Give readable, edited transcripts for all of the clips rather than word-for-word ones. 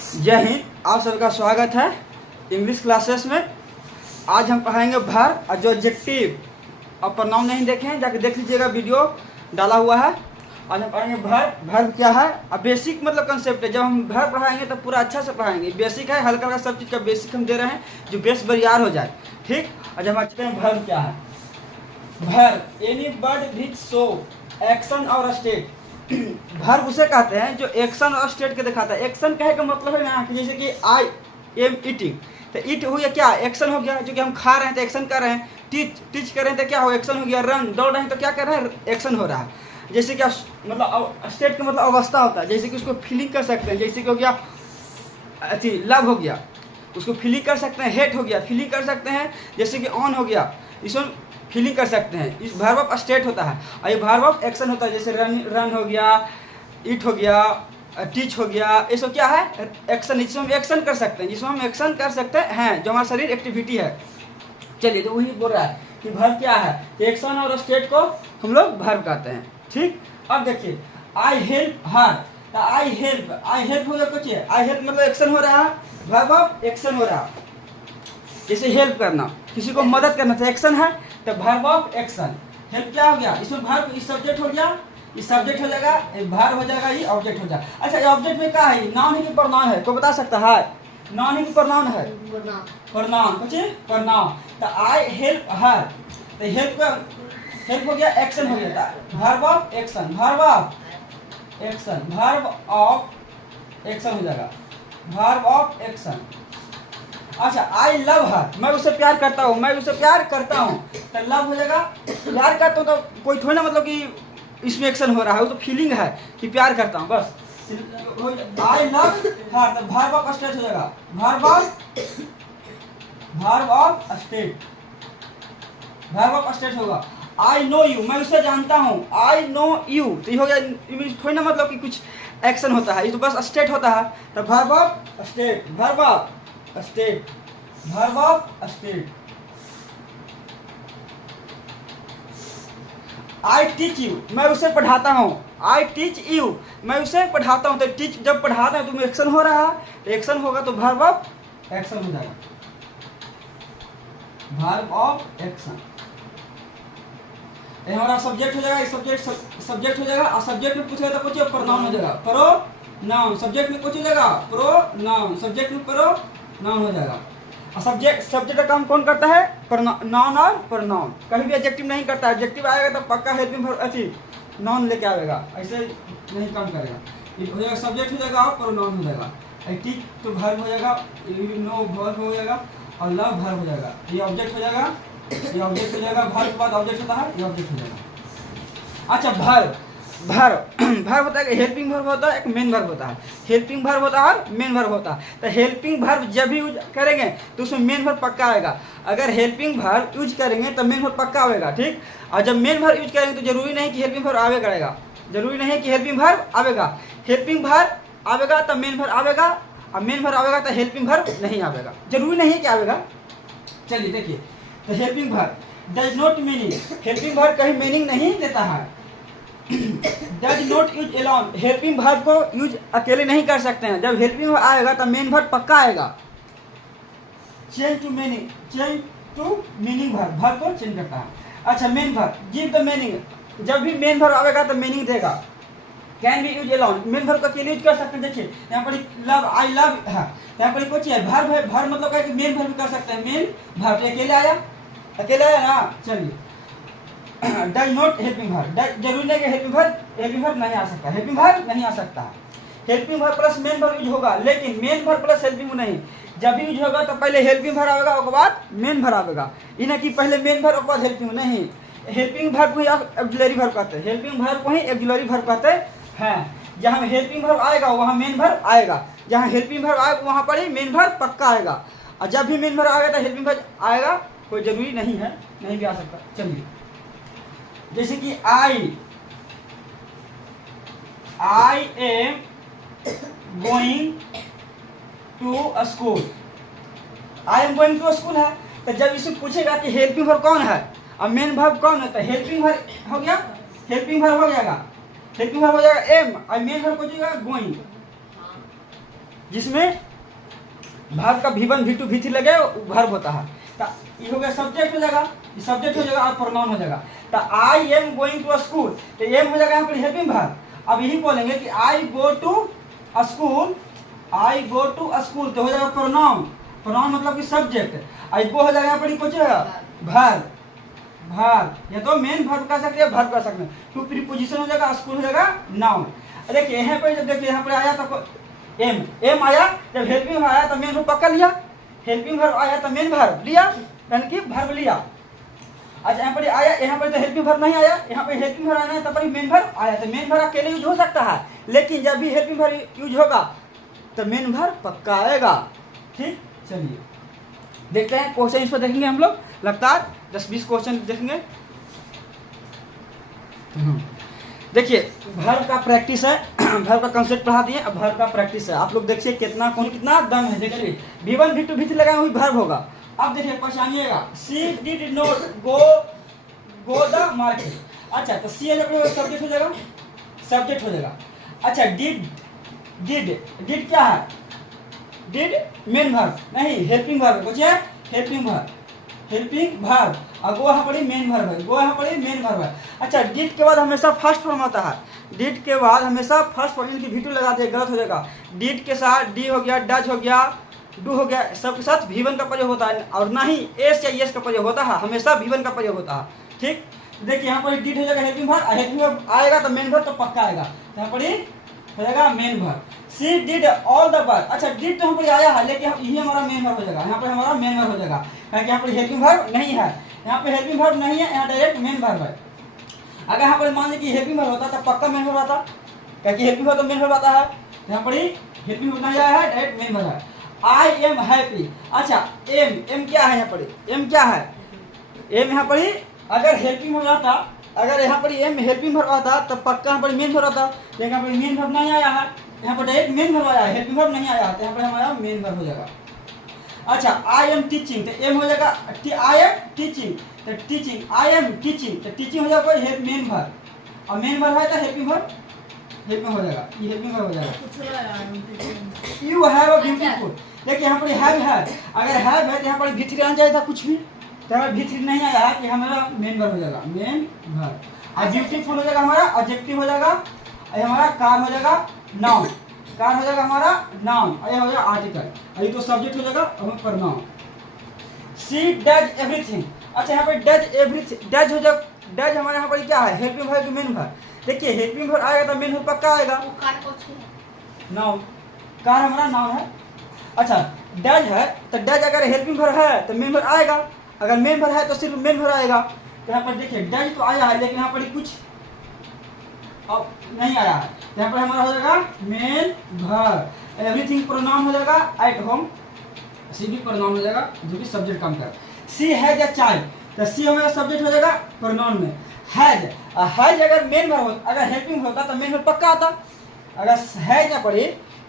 जय हिंद। आप सबका स्वागत है इंग्लिश क्लासेस में। आज हम पढ़ाएंगे भर और जो एडजेक्टिव और प्रोनाउन नहीं देखे हैं जाके देख लीजिएगा, वीडियो डाला हुआ है। आज हम पढ़ाएंगे भर। भर क्या है और बेसिक मतलब कंसेप्ट है। जब हम भर पढ़ाएंगे तो पूरा अच्छा से पढ़ाएंगे। बेसिक है, हल्का हल्का सब चीज़ का बेसिक हम दे रहे हैं जो बेस बरियार हो जाए। ठीक। और जब हम चलते हैं भर क्या है। भर any word which show action और स्टेट। भर उसे कहते हैं जो एक्शन और स्टेट के दिखाता है। एक्शन कहे का मतलब है ना कि जैसे कि आई एम ईटिंग, तो ईट हो गया क्या, एक्शन हो गया। जो कि हम खा रहे हैं तो एक्शन कर रहे हैं। टीच कर रहे हैं तो क्या हो, एक्शन हो गया। रन दौड़ रहे हैं तो क्या कर रहे हैं, एक्शन हो रहा है। जैसे कि मतलब स्टेट का मतलब अवस्था होता है। जैसे कि उसको फीलिंग कर सकते हैं। जैसे कि हो गया अथी लव हो गया, उसको फीलिंग कर सकते हैं। हेट हो गया, फीलिंग कर सकते हैं। जैसे कि ऑन हो गया, इसमें फीलिंग कर सकते हैं। इस वर्ब ऑफ स्टेट होता है और ये वर्ब ऑफ एक्शन होता है। जैसे रन हो गया, ईट हो गया, टीच हो गया। ये सब क्या है, एक्शन। जिसमें हम एक्शन कर सकते हैं, जिसमें हम एक्शन कर सकते हैं, जो हमारा शरीर एक्टिविटी है। चलिए, तो वही बोल रहा है कि वर्ब क्या है। एक्शन और स्टेट को हम लोग वर्ब कहते हैं। ठीक। अब देखिए, आई हेल्प हर, तो आई हेल्प हो गया कुछ है। आई हेल्प मतलब एक्शन हो रहा है, वर्ब ऑफ एक्शन हो रहा है। जैसे हेल्प करना, किसी को मदद करना तो एक्शन है, तो वर्ब ऑफ एक्शन। हेल्प क्या हो गया, इसमें वर्ब, इस सब्जेक्ट हो गया, इस सब्जेक्ट हो जाएगा, वर्ब हो जाएगा, ये ऑब्जेक्ट हो जाएगा। अच्छा, ये ऑब्जेक्ट में क्या है, नाउन है कि प्रोनाउन है, कोई बता सकता है। नाउन है कि प्रोनाउन है, प्रोनाउन। कुछ प्रोनाउन। तो आई हेल्प हर, तो हेल्प हो गया, एक्शन हो गया, verb of action. Verb of action, verb of action हो जाएगा, वर्ब ऑफ एक्शन। अच्छा, आई लव हर, मैं उससे प्यार करता हूँ, मैं उससे प्यार करता हूँ, तो लव हो जाएगा। प्यार करता हूँ तो कोई थोड़ी ना मतलब कि इसमें एक्शन हो रहा है, वो तो फीलिंग है कि प्यार करता हूँ बस। आई लव हर, तो वर्ब ऑफ स्टेट हो जाएगा, verb of state, verb of state होगा। आई नो यू, मैं उसे जानता हूँ, आई नो यू, तो ये हो गया। थोड़ी ना मतलब कि कुछ एक्शन होता है, ये तो बस स्टेट होता है। तो verb of state, verb of state, verb of state. I teach you, मैं उसे पढ़ाता हूँ, आई टीच यू, मैं उसे पढ़ाता हूँ। तो टीच जब पढ़ाता है तो एक्शन हो रहा है, तो एक्शन होगा तो वर्ब ऑफ एक्शन हो जाएगा, वर्ब ऑफ एक्शन। ये हमारा सब्जेक्ट हो जाएगा, सब्जेक्ट हो जाएगा। और सब्जेक्ट में पूछेगा तो पूछिए प्रोनाउन हो जाएगा, प्रोनाउन। सब्जेक्ट में कुछ हो जाएगा, प्रोनाउन, सब्जेक्ट में प्रोनाउन हो जाएगा। और सब्जेक्ट का काम कौन करता है, नाउन और प्रोनाउन। कभी भी एडजेक्टिव नहीं करता है। एडजेक्टिव आएगा तो पक्का हेल्पिंग वर्ब अथी नाउन लेके आएगा, ऐसे नहीं काम करेगा। हो जाएगा सब्जेक्ट हो जाएगा और प्रोनाउन हो जाएगा। टीच तो वर्ब हो जाएगा, नो वर्ब हो जाएगा, और लव वर्ब हो जाएगा। ये ऑब्जेक्ट हो जाएगा, ये ऑब्जेक्ट हो जाएगा। वर्ब के बाद ऑब्जेक्ट होता है, ये ऑब्जेक्ट हो जाएगा। अच्छा, वर्ब होता है, हेल्पिंग वर्ब होता है, एक मेन वर्ब होता है। हेल्पिंग वर्ब होता है और मेन वर्ब होता है। तो हेल्पिंग वर्ब जब भी यूज करेंगे तो उसमें मेन वर्ब पक्का आएगा। अगर हेल्पिंग वर्ब यूज करेंगे तो मेन वर्ब पक्का आएगा। ठीक। और जब मेन वर्ब यूज करेंगे तो जरूरी नहीं कि हेल्पिंग वर्ब आवे करेगा, जरूरी नहीं है कि हेल्पिंग वर्ब आवेगा। हेल्पिंग वर्ब आवेगा तो मेन वर्ब आवेगा, और मेन वर्ब आवेगा तो हेल्पिंग वर्ब नहीं आवेगा, जरूरी नहीं है कि आवेगा। चलिए देखिए, तो helping verb does not meaning, helping verb कहीं मीनिंग नहीं देता है। Does not use alone, helping verb को यूज अकेले नहीं कर सकते हैं। जब हेल्पिंग वर्ब आएगा तो मेन वर्ब पक्का आएगा। Change to meaning, change to meaning verb को चेंज करता है। अच्छा, main verb give the meaning, जब भी मेन वर्ब आएगा तो मीनिंग देगा। Can be use alone, main verb को अकेले यूज कर सकते हैं। देखिए यहाँ पर लव, आई लव है, यहाँ पर कुछ है वर्ब है। वर्ब मतलब है कि मेन वर्ब कर सकते हैं, मेन वर्ब अकेले आया ना। चलिए, डज नॉट हेल्पिंग वर्ब, जरूरी नहीं कि हेल्पिंग वर्ब नहीं आ सकता, हेल्पिंग वर्ब नहीं आ सकता। Helping verb plus main verb use होगा, लेकिन मेन वर्ब प्लस हेल्पिंग नहीं। जब भी यूज होगा तो पहले हेल्पिंग वर्ब आएगा, उसके बाद मेन वर्ब आएगा। ये नहीं कि पहले मेन वर्ब उसके बाद हेल्पिंग, नहीं। हेल्पिंग वर्ब को ही ऑक्सिलरी वर्ब कहते हैं, हेल्पिंग वर्ब को ही ऑक्सिलरी वर्ब कहते हैं। जहाँ हेल्पिंग वर्ब आएगा वहाँ मेन वर्ब आएगा, जहाँ हेल्पिंग वर्ब आएगा वहाँ पर ही मेन वर्ब पक्का आएगा। और जब भी मेन वर्ब आएगा तो हेल्पिंग वर्ब आएगा, कोई जरूरी नहीं है, नहीं भी आ सकता। चलिए, जैसे कि I am going to school, I am going to school है। तो जब इसे पूछेगा कि हेल्पिंग वर्ब कौन है और मेन वर्ब कौन है, तो हेल्पिंग वर्ब हो गया, हेल्पिंग वर्ब हो जाएगा, हेल्पिंग वर्ब हो जाएगा एम, और मेन वर्ब हो जाएगा गोइंग। जिसमें वर्ब का V1 V2 V3 लगे वर्ब होता है। तो ये हो गया सब्जेक्ट हो जाएगा, ये सब्जेक्ट हो जाएगा और प्रोनाउन हो जाएगा। तो I am going to school, तो एम हो जाएगा यहाँ पर हेल्पिंग वर्ब। अब यही बोलेंगे कि I go to school, I go to school, तो हो जाएगा प्रोनाउन, प्रोनाउन मतलब कि सब्जेक्ट। आई गो हो जाएगा यहाँ पर कुछ वर्ब, वर्ब या तो मेन वर्ब कह सकते हैं, वर्ब कह सकते हैं। टू प्रीपोजिशन हो जाएगा, स्कूल हो जाएगा नाउन। देखिए यहाँ पर जब देखिए यहाँ पर आया तो एम, एम आया, जब हेल्पिंग वर्ब आया तो मेन वर्ब पकड़ लिया, हेल्पिंग वर्ब आया तो मेन वर्ब लिया, यानी कि वर्ब लिया। अच्छा यहाँ पर आया, यहाँ पर तो हेल्पिंग वर्ब नहीं आया, यहाँ पर हेल्पिंग वर्ब आना है तब मेन वर्ब आया। तो मेन वर्ब अकेले यूज हो सकता है, लेकिन जब भी हेल्पिंग वर्ब यूज होगा तो मेन वर्ब पक्का आएगा। ठीक, चलिए देखते हैं क्वेश्चन इस पर देखेंगे हम लोग लगातार 10-20 क्वेश्चन देखेंगे। देखिए वर्ब का प्रैक्टिस है, वर्ब का कंसेप्ट पढ़ा दिए, अब वर्ब का प्रैक्टिस है। आप लोग देखिए कितना कौन कितना दम है। देखिए V1 V2 V3 लगाए हुई वर्ब होगा। अब देखिए पहचानिएगा, she did not go the market. अच्छा तो सी सब्जेक्ट हो जाएगा, सब्जेक्ट हो जाएगा। अच्छा डिड डिड क्या है, डिड मेन वर्ब नहीं, हेल्पिंग वर्ब कुछ है, हेल्पिंग वर्ब, हेल्पिंग वर्ब। और गो यहाँ पड़ी मेन वर्ब है, गो यहाँ पड़ी मेन वर्ब है। अच्छा डिड के बाद हमेशा फर्स्ट फॉर्म आता है, डिड के बाद हमेशा फर्स्ट फॉर्म, इनकी V2 लगा दिए गलत हो जाएगा। डिड के साथ डी हो गया, डज हो गया, डू हो गया, सबके साथ V1 का प्रयोग होता है, और ना ही एस या यस का प्रयोग होता है, हमेशा V1 का प्रयोग होता है। ठीक, देखिए यहाँ पर डिड हो जाएगा हेल्पिंग वर्ब, हेल्पिंग वर्ब आएगा तो मेन वर्ब तो पक्का आएगा, तो यहाँ पर हो जाएगा main verb. She did all the work. अच्छा डिड तो यहाँ पर आया है, लेकिन यही हमारा मेन वर्ब हो जाएगा, यहाँ पर हमारा मेन वर्ब हो जाएगा, क्योंकि यहाँ पर हेल्पिंग वर्ब नहीं है, यहाँ पे हेल्पिंग वर्ब नहीं है, यहाँ डायरेक्ट मेन वर्ब है। अगर यहाँ पर मान लीजिए कि हेल्पिंग वर्ब होता तो पक्का मेन वर्ब आता, क्योंकि हेल्पिंग वर्ब तो मेन वर्ब आता है, यहाँ पर हेल्पिंग वर्ब नहीं आया है, डायरेक्ट मेन वर्ब है। I am happy. अच्छा एम क्या है, यहाँ पर एम क्या है, एम यहाँ पर अगर हेल्पिंग वर्ब आता, अगर यहाँ पर एम हेल्पिंग वर्ब आता तो पक्का यहाँ पर मेन वर्ब आता, लेकिन यहाँ पर मेन वर्ब नहीं आया है, यहाँ पर डायरेक्ट मेन वर्ब आया है, हेल्पिंग वर्ब नहीं आया, तो यहाँ पर हमारा मेन वर्ब हो जाएगा। अच्छा आई एम टीचिंग, तो एम हो जाएगा आई एम टीचिंग, तो टीचिंग, आई एम टीचिंग, तो टीचिंग हो जाएगा मेन वर्ब, और मेन वर्ब है तो हेल्पिंग वर्ब, हेल्पिंग हो जाएगा, ये हेल्पिंग वर्ब हो जाएगा। यू हैव अ ब्यूटीफुल, देखिए यहाँ पर हैव है, अगर हैव है तो यहाँ पर V3 आ जाए था कुछ भी, तो हमारा V3 नहीं आया है कि हमारा मेन वर्ब हो जाएगा, मेन वर्ब। और ब्यूटीफुल हो जाएगा हमारा एडजेक्टिव हो जाएगा, और हमारा कार हो जाएगा नाउन, कार हो जाएगा हमारा नाउन, और यह हो जाएगा आर्टिकल, और ये तो सब्जेक्ट हो जाएगा और प्रोनाउन। C does everything. अच्छा यहाँ पर डज एवरीथिंग, डज हो जाएगा, डज हमारे यहाँ पर क्या है, हेल्पिंग वर्ब की मेन वर्ब। देखिए हेल्पिंग वर्ब आएगा तो मेन वर्ब पक्का आएगा, नाउन, कार हमारा नाउन है। अच्छा डज है, तो डज अगर हेल्पिंग वर्ब है तो मेन वर्ब आएगा, अगर मेन वर्ब है तो सिर्फ मेन वर्ब आएगा। तो यहाँ पर देखिए डज तो आया है, लेकिन यहाँ पर कुछ अब नहीं आया है, तो यहाँ पर हमारा हो जाएगा मेन वर्ब। एवरीथिंग प्रोनाउन हो जाएगा, एट होम सी भी प्रोनाउन हो जाएगा, जो कि सब्जेक्ट काम कर। सी हैज अ चाइल्ड, तो सी हमारा सब्जेक्ट हो जाएगा प्रोनाउन में। हैज, हैज अगर मेन वर्ब होता, अगर हेल्पिंग होता तो मेन वर्ब पक्का आता, अगर हैज ना पड़ी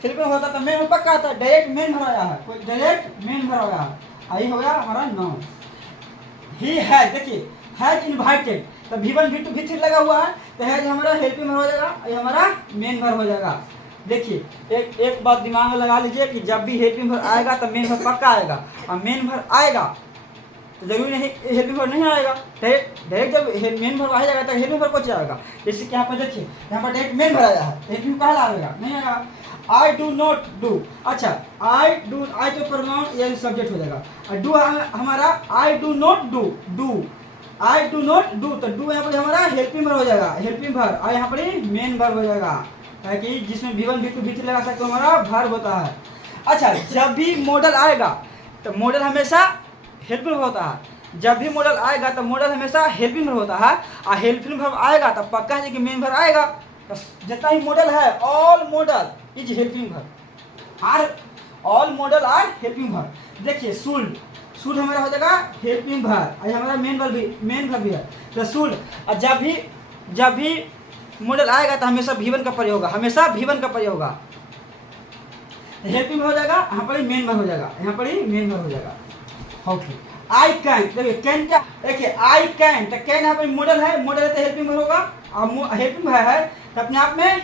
हेल्पिंग होता तो मेन वर्ब पक्का आता, डायरेक्ट मेन वर्ब आया है, कोई डायरेक्ट मेन वर्ब आया है, आई हो गया हमारा नाउन। ही हैज, देखिए हैज इनवाइटेड, तो V1 V2 V3 लगा हुआ है, तो हैज हमारा हेल्पिंग वर्ब हो जाएगा, ये हमारा मेन वर्ब हो जाएगा। देखिए एक बात दिमाग में लगा लीजिए कि जब भी हेल्पिंग वर्ब आएगा तो मेन वर्ब पक्का आएगा, और मेन वर्ब आएगा तो जरूरी नहीं हेल्पिंग वर्ब नहीं आएगा, डायरेक्ट जब मेन वर्ब आ जाएगा तो हेल्पिंग वर्ब को जाएगा। जैसे कि यहाँ पर देखिए यहाँ पर डायरेक्ट मेन वर्ब आया है, हेल्पिंग कहाँ आएगा, नहीं आएगा। आई डू नॉट डू, अच्छा आई डू, आई तो प्रोनाउन ये सब्जेक्ट हो जाएगा, और डू हमारा I do not do, do I do not do, तो डू यहाँ पर हमारा हेल्पिंग वर्ब हो जाएगा, हेल्पिंग वर्ब, और यहाँ पर मेन वर्ब हो जाएगा, ताकि जिसमें V1 V2 V3 लगा सकते हो हमारा वर्ब होता है। अच्छा जब भी मॉडल आएगा तो मॉडल हमेशा हेल्पिंग वर्ब होता है, जब भी मॉडल आएगा तो मॉडल हमेशा हेल्पिंग वर्ब होता है, और हेल्पिंग वर्ब आएगा तो पक्का है कि मेन वर्ब आएगा। तो जितना ही मॉडल है all modal is helping verb, are all modal are helping verb. देखिए शुड, शुड हमारा हो जाएगा हेल्पिंग वर्ब, और हमारा मेन वर्ब भी है, तो शुड। और जब भी मॉडल आएगा तो हमेशा V1 का प्रयोग होगा, हमेशा V1 का प्रयोग होगा, हेल्पिंग हो जाएगा, यहाँ पर ही मेन वर्ब हो जाएगा, यहाँ पर ही मेन वर्ब हो जाएगा। ओके आई कैन, देखिए कैन क्या, देखिए आई कैन, तो कैन यहाँ पर मॉडल है, मॉडल है तो हेल्पिंग वर्ब होगा, और हेल्पिंग है तो अपने आप में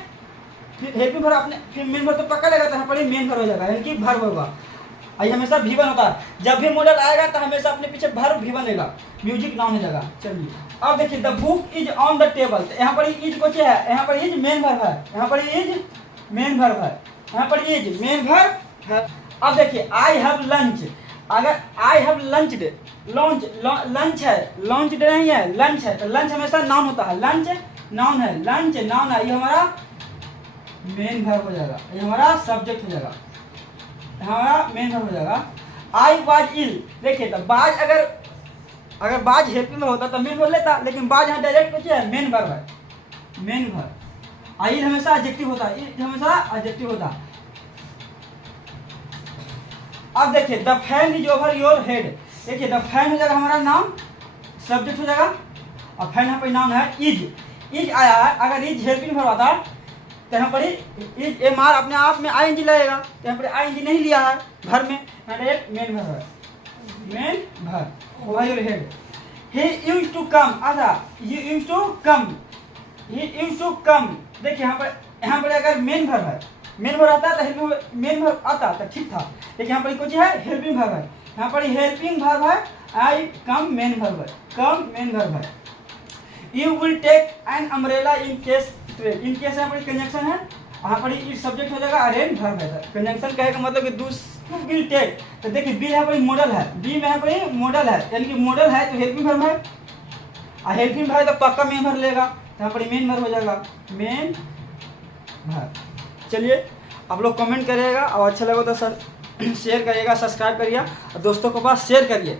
फिर हेल्पिंग वर्ब आपने फिर मेन वर्ब तो पक्का लेगा, तो यहाँ पर मेन वर्ब हो जाएगा, यानी कि वर्ब होगा। आई हमेशा V1 होता है, जब भी मॉडल आएगा तो हमेशा अपने पीछे वर्ब V1 लेगा, म्यूजिक नाउन हो जाएगा। चलिए अब देखिए the book is on the table, तो यहाँ पर इज को क्या है, यहाँ पर इज मेन वर्ब है, यहाँ पर इज मेन वर्ब है, यहाँ पर इज मेन वर्ब है। अब देखिए आई हैव लंच, अगर आई हैव लंच्ड, लॉन्च लंच है, लॉन्च्ड नहीं है, लंच है, तो लंच हमेशा नाउन होता है, लंच नाउन है, लंच नाउन है, ये हमारा मेन वर्ब हो जाएगा, ये हमारा सब्जेक्ट हो जाएगा, हमारा मेन वर्ब हो जाएगा। आई वाज इल, देखिए तो बाज अगर बाज हेल्पिंग में होता तो मेन वर्ब लेता, लेकिन बाज यहाँ डायरेक्ट कुछ है, मेन वर्ब है, मेन वर्ब। आई हमेशा एडजेक्टिव होता है, इल हमेशा एडजेक्टिव होता है। अब देखिए the fan is over your head, देखिए द फैन हो जाएगा हमारा नाम, सब्जेक्ट हो जाएगा, और फैन यहाँ पर नाम है। इज आया है, अगर इज हेल्पिंग वर्ब आता तो यहाँ पर इज एम आर अपने आप में आई एन जी लगेगा, तो यहाँ पर आई एन जी नहीं लिया है भर में, यहाँ डायरेक्ट मेन वर्ब है, main verb over your head. He used to come, अच्छा you used to come, he used to come, देखिए यहाँ पर अगर मेन वर्ब है, मेन वर्ब आता है तो मेन वर्ब आता तो ठीक था, लेकिन यहाँ पर कुछ है हेल्पिंग वर्ब है, यहाँ पर हेल्पिंग वर्ब है, आई कम मेन वर्ब है, कम मेन वर्ब है। You will take an umbrella in case train, in case यहाँ पर कंजंक्शन है, यहाँ पर इट सब्जेक्ट हो जाएगा, अरेन वर्ब है, कंजंक्शन कहे का मतलब कि दूसरा विल टेक, तो देखिए बी यहाँ पर मॉडल है, बी में यहाँ पर मॉडल है, यानी कि मॉडल है तो हेल्पिंग वर्ब है, और हेल्पिंग वर्ब है तो पक्का मेन वर्ब लेगा, तो यहाँ पर मेन वर्ब हो जाएगा, मेन वर्ब। चलिए आप लोग कमेंट करिएगा, और अच्छा लगा तो सर शेयर करिएगा, सब्सक्राइब करिए और दोस्तों के पास शेयर करिए।